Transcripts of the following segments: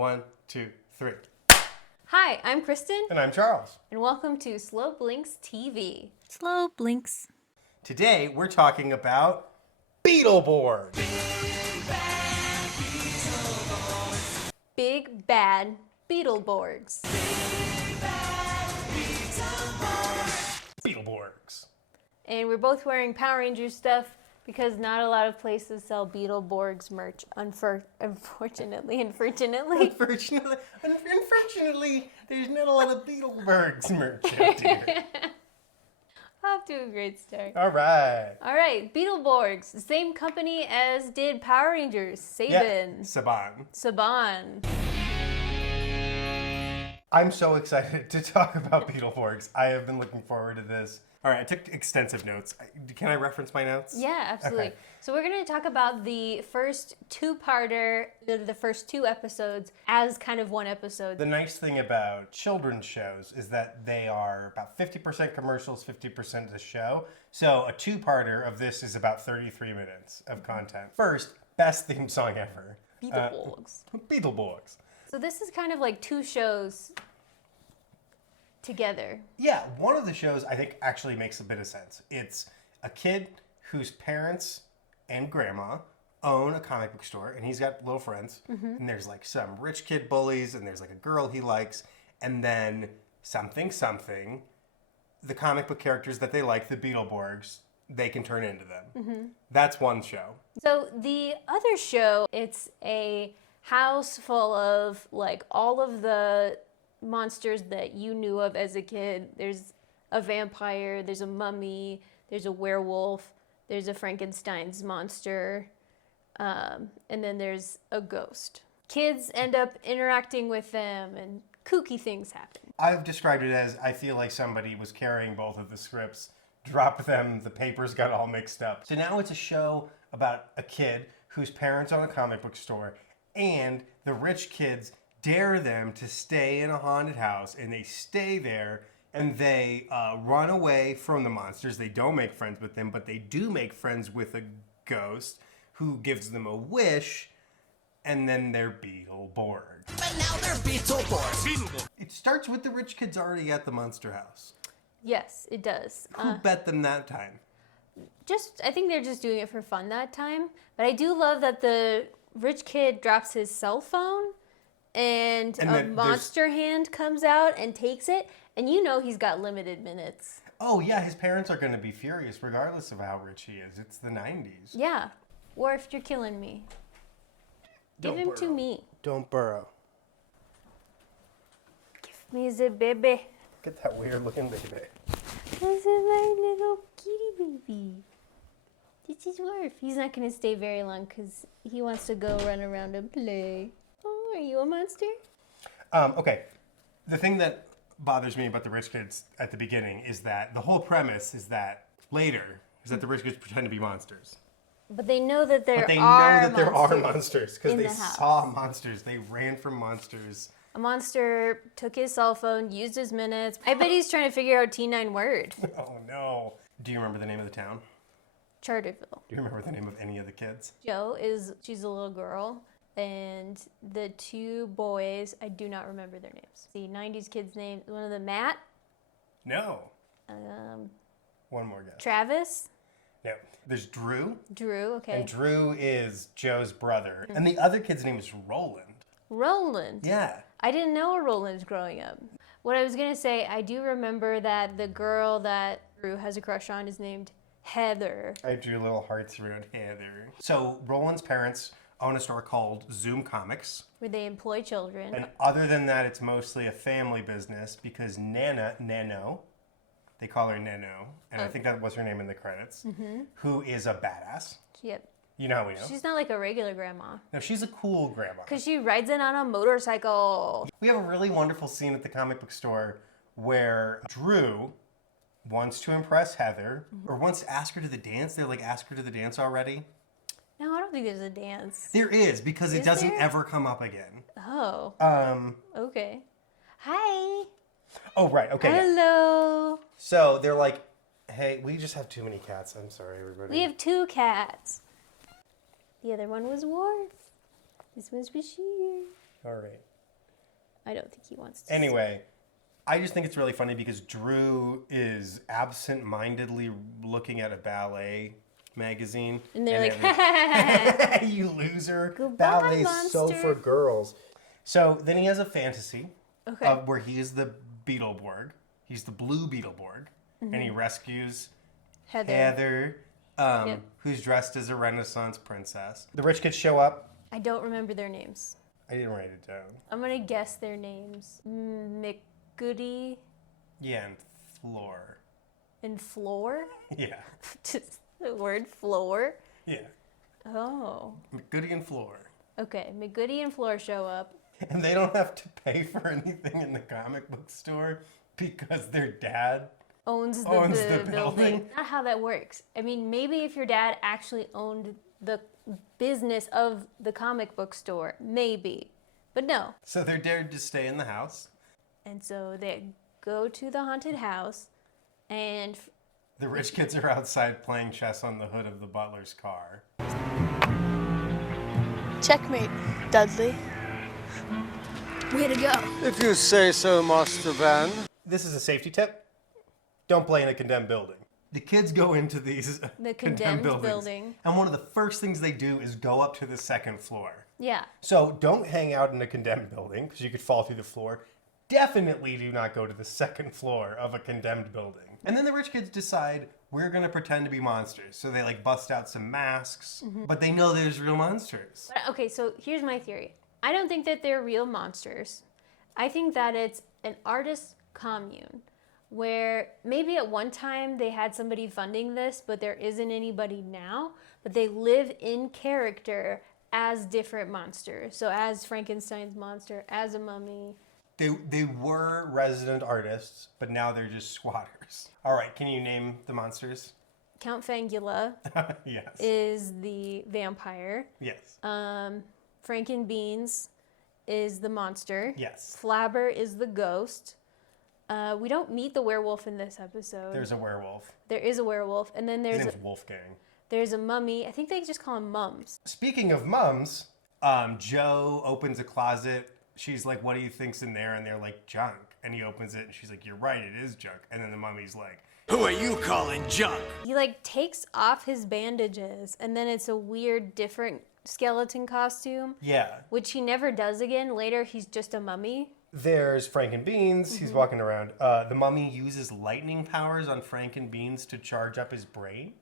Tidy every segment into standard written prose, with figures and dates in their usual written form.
1, 2, 3. Hi, I'm Kristen. And I'm Charles. And welcome to Slow Blinks TV. Slow Blinks. Today we're talking about Beetleborgs. Big Bad Beetleborgs. Beetleborgs. And we're both wearing Power Rangers stuff because not a lot of places sell Beetleborgs merch, unfortunately. Unfortunately, there's not a lot of Beetleborgs merch out here. Off to a great start. All right. All right, Beetleborgs, the same company as did Power Rangers, Saban. Saban. Saban. I'm so excited to talk about Beetleborgs. I have been looking forward to this. All right, I took extensive notes. Can I reference my notes? Yeah, absolutely. Okay. So we're going to talk about the first two-parter, the first two episodes as kind of one episode. The nice thing about children's shows is that they are about 50% commercials, 50% of the show. So a two-parter of this is about 33 minutes of content. First, best theme song ever. Beetleborgs. Beetleborgs. So this is kind of like two shows together. Yeah, one of the shows I think actually makes a bit of sense. It's a kid whose parents and grandma own a comic book store, and he's got little friends. Mm-hmm. And there's like some rich kid bullies, and there's like a girl he likes, and then something, the comic book characters that they like, the Beetleborgs, they can turn into them. Mm-hmm. That's one show. So the other show, it's a house full of like all of the monsters that you knew of as a kid. There's a vampire, there's a mummy, there's a werewolf, there's a Frankenstein's monster, and then there's a ghost. Kids end up interacting with them and kooky things happen. I've described it as I feel like somebody was carrying both of the scripts, dropped them, the papers got all mixed up. So now it's a show about a kid whose parents own a comic book store, and the rich kids dare them to stay in a haunted house, and they stay there, and they run away from the monsters. They don't make friends with them, but they do make friends with a ghost who gives them a wish, and then they're Beetleborgs. But now they're Beetleborgs. It starts with the rich kids already at the monster house. Yes, it does. Who bet them that time? I think they're just doing it for fun that time. But I do love that the rich kid drops his cell phone, and a monster hand comes out and takes it, and you know he's got limited minutes. Oh yeah, his parents are going to be furious regardless of how rich he is. It's the 90s. Yeah. Or if you're killing me. Give him to me. Don't burrow. Give me the baby. Get that weird looking baby. This is my little kitty baby. This is Worf. He's not going to stay very long because he wants to go run around and play. Oh, are you a monster? Okay. The thing that bothers me about the rich kids at the beginning is that the whole premise is that later is that the rich kids pretend to be monsters. But they know that there are monsters because they saw monsters. They ran from monsters. A monster took his cell phone, used his minutes. I bet he's trying to figure out T9 word. Oh no. Do you remember the name of the town? Charterville. Do you remember the name of any of the kids? She's a little girl. And the two boys, I do not remember their names. The 90s kid's name, one of them, Matt? No. One more guess. Travis? No. There's Drew. Drew, okay. And Drew is Joe's brother. And the other kid's name is Roland. Roland? Yeah. I didn't know a Roland growing up. What I was going to say, I do remember that the girl that Drew has a crush on is named Heather. I drew little hearts around Heather. So Roland's parents own a store called Zoom Comics. Where they employ children. And other than that, it's mostly a family business because Nano, they call her Nano, and I think that was her name in the credits, who is a badass. Yep. You know how we know. She's not like a regular grandma. No, she's a cool grandma. Because she rides it on a motorcycle. We have a really wonderful scene at the comic book store where Drew wants to impress Heather, or wants to ask her to the dance. They're like, ask her to the dance already. No, I don't think there's a dance. There is, because it doesn't ever come up again. Oh. Okay. Hi. Oh, right. Okay. Hello. Yeah. So they're like, hey, we just have too many cats. I'm sorry, everybody. We have two cats. The other one was Worf. This one's Bashir. All right. I don't think he wants to. Anyway, I just think it's really funny because Drew is absent-mindedly looking at a ballet magazine. And they're like, you loser. Goodbye, Ballet's so monster. for girls. So then he has a fantasy Okay. where he is the Beetleborg. He's the blue Beetleborg. And he rescues Heather. Heather, who's dressed as a Renaissance princess. The rich kids show up. I don't remember their names. I didn't write it down. I'm gonna guess their names. McGoody Yeah, and Floor. and Floor. Yeah, Just the word floor. yeah. Oh. McGoody and Floor. Okay. McGoody and Floor show up. And they don't have to pay for anything in the comic book store because their dad Owns the building. building. Not how that works. I mean, maybe if your dad actually owned the business of the comic book store, maybe. But no. So they're dared to stay in the house. And so they go to the haunted house and The rich kids are outside playing chess on the hood of the butler's car. Checkmate, Dudley. way to go. If you say so, Master Van. This is a safety tip. Don't play in a condemned building. The kids go into these The condemned buildings, building. and one of the first things they do is go up to the second floor. Yeah. So don't hang out in a condemned building because you could fall through the floor. Definitely do not go to the second floor of a condemned building. And then the rich kids decide we're going to pretend to be monsters. So they like bust out some masks, but they know there's real monsters. But, okay, so here's my theory. I don't think that they're real monsters. I think that it's an artist commune where maybe at one time they had somebody funding this, but there isn't anybody now, but they live in character as different monsters. So as Frankenstein's monster, as a mummy. They were resident artists, but now they're just squatters. All right, can you name the monsters? Count Fangula Yes. is the vampire. Yes. Frankenbeans is the monster. Yes. Flabber is the ghost. We don't meet the werewolf in this episode. There's a werewolf. There is a werewolf, and then His there's name's Wolfgang. there's a mummy. I think they just call him mums. Speaking of mums, Joe opens a closet. She's like, what do you think's in there? And they're like, junk. And he opens it and she's like, you're right, it is junk. And then the mummy's like, Who are you calling junk? He like takes off his bandages, and then it's a weird, different skeleton costume, yeah. which he never does again. Later, he's just a mummy. There's Frankenbeans. He's walking around. The mummy uses lightning powers on Frankenbeans to charge up his brain.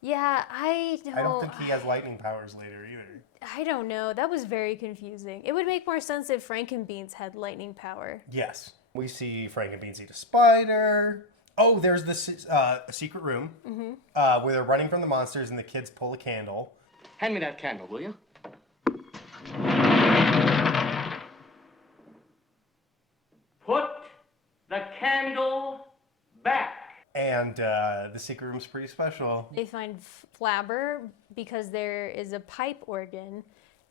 Yeah, I I don't think he has lightning powers later either. I don't know. That was very confusing. It would make more sense if Frankenbeans had lightning power. Yes. We see Frankenbeans eat a spider. Oh, there's this secret room where they're running from the monsters and the kids pull a candle. Hand me that candle, will you? Put the candle back. And the secret room's pretty special. They find Flabber because there is a pipe organ,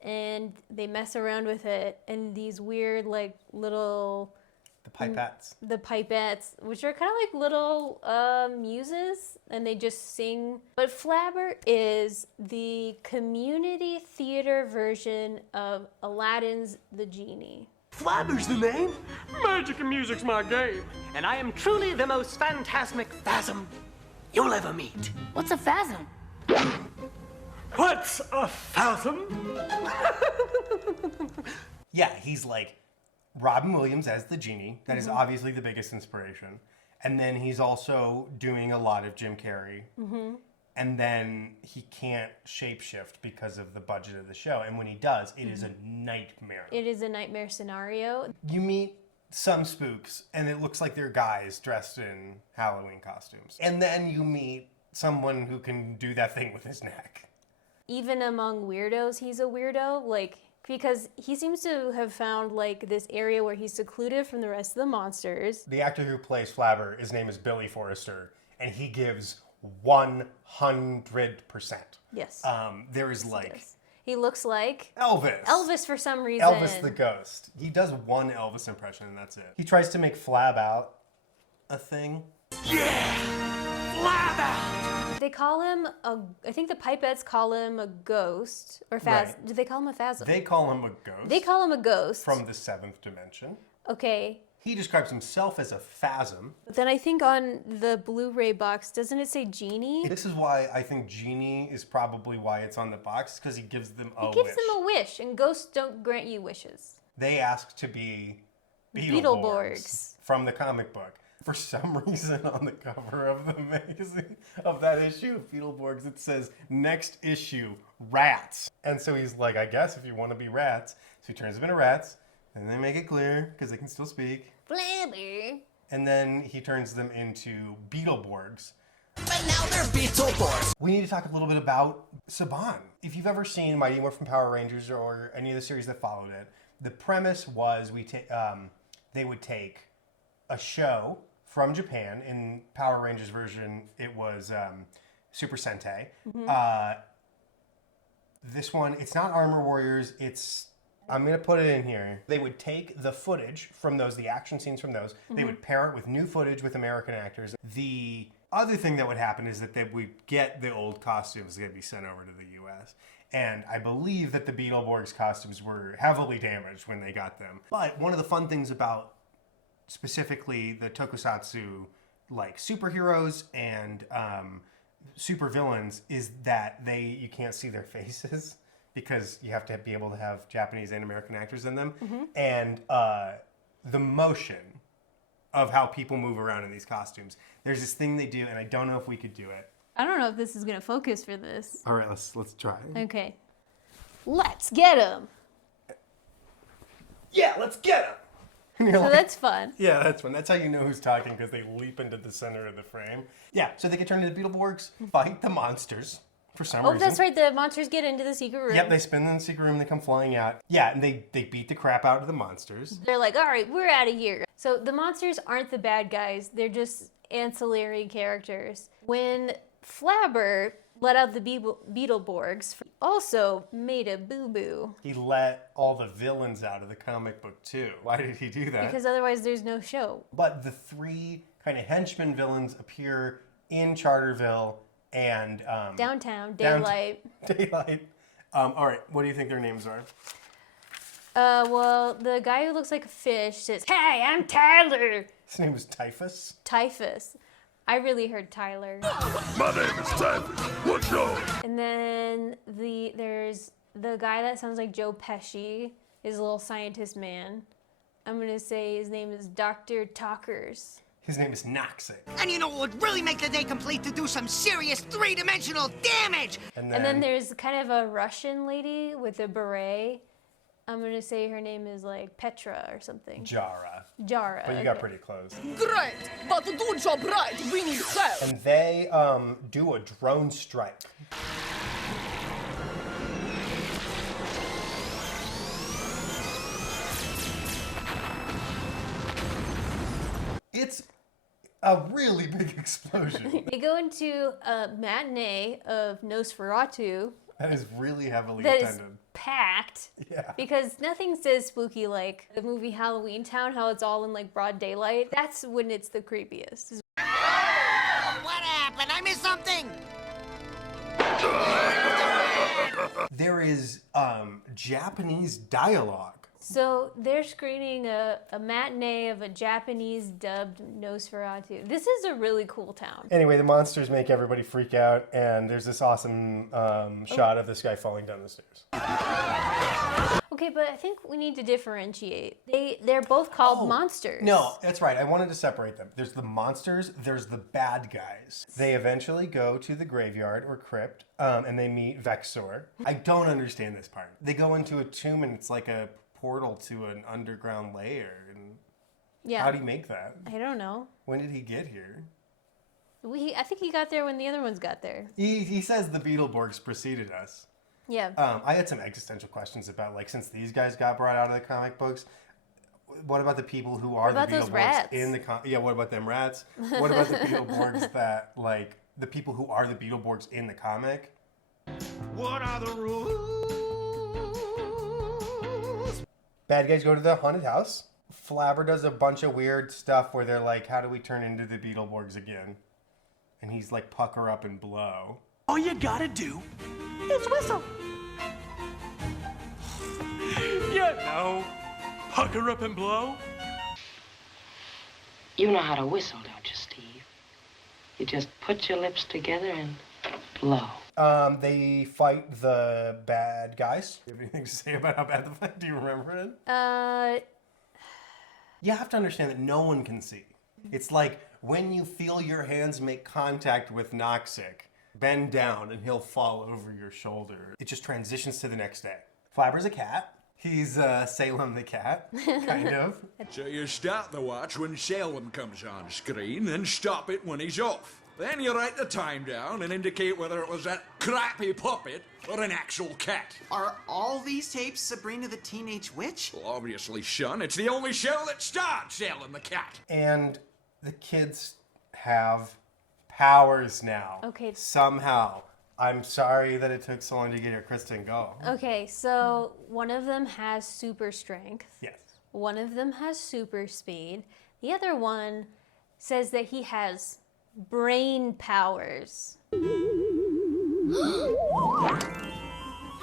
and they mess around with it, and these weird like little The pipettes. the pipettes, which are kind of like little muses, and they just sing. But Flabber is the community theater version of Aladdin's The Genie. Flabber's the name? Magic and music's my game. And I am truly the most phantasmic phasm you'll ever meet. What's a phasm? What's a phasm? Yeah, he's like Robin Williams as the genie. That is obviously the biggest inspiration. And then he's also doing a lot of Jim Carrey. And then he can't shapeshift because of the budget of the show. And when he does, it is a nightmare. It is a nightmare scenario. You meet some spooks, and it looks like they're guys dressed in Halloween costumes. And then you meet someone who can do that thing with his neck. Even among weirdos, he's a weirdo. Like, because he seems to have found like this area where he's secluded from the rest of the monsters. The actor who plays Flabber, his name is Billy Forrester, and he gives 100%. Yes. There is like Yes. He looks like Elvis. Elvis for some reason. Elvis the ghost. He does one Elvis impression and that's it. He tries to make Flab out a thing. Yeah! Flab out! They call him I think the Pipettes call him a ghost. Or Right. Do they call him a phasm? They call him a ghost. They call him a ghost. from the 7th dimension. Okay. He describes himself as a phasm. But then I think on the Blu-ray box, doesn't it say genie? This is why I think Genie is probably why it's on the box, because he gives them a He gives wish. them a wish, and ghosts don't grant you wishes. They ask to be Beetleborgs. Beetleborgs from the comic book. For some reason, on the cover of the magazine of that issue of Beetleborgs, it says next issue, rats. And so he's like, I guess if you want to be rats, so he turns them into rats, and they make it clear because they can still speak. Flabber. And then he turns them into Beetleborgs. But now they're Beetleborgs. We need to talk a little bit about Saban. If you've ever seen Mighty Morphin Power Rangers or any of the series that followed it, the premise was they would take a show from Japan. In Power Rangers version, it was Super Sentai. This one, it's not Armor Warriors, I'm going to put it in here. They would take the footage from those, the action scenes from those, they would pair it with new footage with American actors. The other thing that would happen is that they would get the old costumes that would be sent over to the US. And I believe that the Beetleborgs costumes were heavily damaged when they got them. But one of the fun things about specifically the tokusatsu, like superheroes and super villains, is that you can't see their faces because you have to be able to have Japanese and American actors in them. And the motion of how people move around in these costumes. There's this thing they do, and I don't know if we could do it. I don't know if this is going to focus for this. All right, let's try. Okay. Let's get him. Yeah, let's get him. And you're So like, that's fun. yeah, that's fun. That's how you know who's talking, because they leap into the center of the frame. Yeah, so they get turned into Beetleborgs, fight the monsters for some reason. Oh, that's right. The monsters get into the secret room. Yep, they spin in the secret room, they come flying out. Yeah, and they beat the crap out of the monsters. They're like, all right, we're out of here. So the monsters aren't the bad guys. They're just ancillary characters. When Flabber let out the Beetleborgs, he also made a boo-boo. He let all the villains out of the comic book, too. Why did he do that? Because otherwise there's no show. But the three kind of henchman villains appear in Charterville and... Downtown, daylight. Daylight. All right, what do you think their names are? Well, the guy who looks like a fish says, "Hey, I'm Tyler." His name is Typhus. Typhus. I really heard Tyler. My name is Typhus. What's yours? And then there's the guy that sounds like Joe Pesci, his little scientist man. I'm gonna say his name is Dr. Talkers. His name is Noxic. And you know what would really make the day complete? To do some serious three-dimensional damage. And then there's kind of a Russian lady with a beret. I'm gonna say her name is like Petra or something. Jara. Jara. But you got pretty close. Great, but to do job right, we need help. And they do a drone strike. It's a really big explosion. They go into a matinee of Nosferatu That is really heavily that is attended. packed. Yeah. Because nothing says spooky like the movie Halloween Town, how it's all in like broad daylight. That's when it's the creepiest. What happened? I missed something. There is Japanese dialogue. So they're screening a matinee of a Japanese dubbed Nosferatu. This is a really cool town. Anyway, the monsters make everybody freak out, and there's this awesome shot of this guy falling down the stairs. Okay, but I think we need to differentiate. They're both called monsters. No, that's right. I wanted to separate them. There's the monsters, there's the bad guys. They eventually go to the graveyard or crypt, and they meet Vexor. I don't understand this part. They go into a tomb, and it's like a portal to an underground layer. And Yeah. how do you make that? I don't know. When did he get here? I think he got there when the other ones got there. He says the Beetleborgs preceded us. Yeah. I had some existential questions about, like, since these guys got brought out of the comic books, what about the people who are the about those Beetleborgs rats? in the yeah, what about them rats? What about the Beetleborgs that, like, the people who are the Beetleborgs in the comic? What are the rules? Bad guys go to the haunted house. Flabber does a bunch of weird stuff where they're like, how do we turn into the Beetleborgs again? and he's like pucker up and blow. All you gotta do is whistle. You know, pucker up and blow. You know how to whistle, don't you, Steve? You just put your lips together and blow. They fight the bad guys. Do you have anything to say about how bad the fight? Do you remember it? You have to understand that no one can see. It's like when you feel your hands make contact with Noxic, bend down and he'll fall over your shoulder. It just transitions to the next day. Flabber's a cat. He's Salem the cat, kind of. So you start the watch when Salem comes on screen and stop it when he's off. Then you write the time down and indicate whether it was that crappy puppet or an actual cat. Are all these tapes Sabrina the Teenage Witch? Well, obviously, son, it's the only show that starred Salem the cat. And the kids have powers now. Okay. Somehow. I'm sorry that it took so long to get here. Kristen, go. Okay, so one of them has super strength. Yes. One of them has super speed. The other one says that he has brain powers.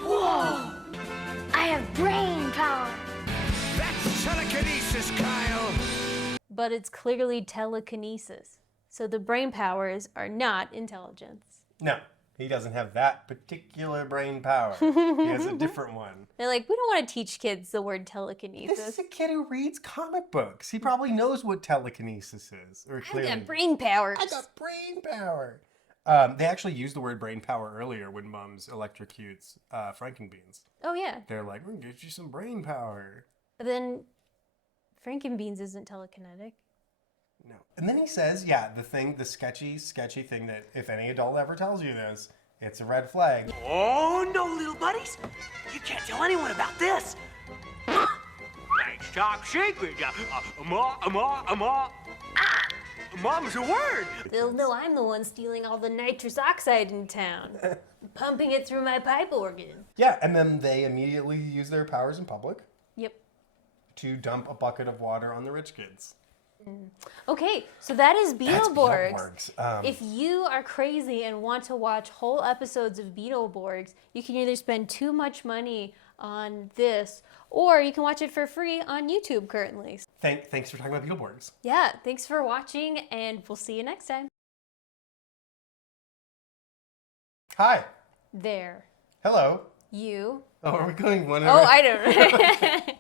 Whoa! I have brain power. That's telekinesis, Kyle. But it's clearly telekinesis. So the brain powers are not intelligence. No, he doesn't have that particular brain power. He has a different one. They're like, we don't want to teach kids the word This telekinesis. is a kid who reads comic books. He probably knows what telekinesis is. Or I clearly. got brain powers. I got brain power. They actually used the word brain power earlier when Mums electrocutes Frankenbeans. Oh, yeah. They're like, we're gonna get you some brain power. But then Frankenbeans isn't telekinetic. No. And then he says, yeah, the sketchy thing that if any adult ever tells you this, it's a red flag. Oh, no, little buddies. You can't tell anyone about this. That's top secret. Mom's a word. They'll know I'm the one stealing all the nitrous oxide in town, pumping it through my pipe organ. Yeah, and then they immediately use their powers in public Yep. to dump a bucket of water on the rich kids. Okay, so that is That's Beetleborgs. Beetleborgs. If you are crazy and want to watch whole episodes of Beetleborgs, you can either spend too much money on this, or you can watch it for free on YouTube currently. Thanks for talking about Beetleborgs. Yeah, thanks for watching, and we'll see you next time. Hi. There. Hello. You. Oh, are we going one? Oh, I don't know.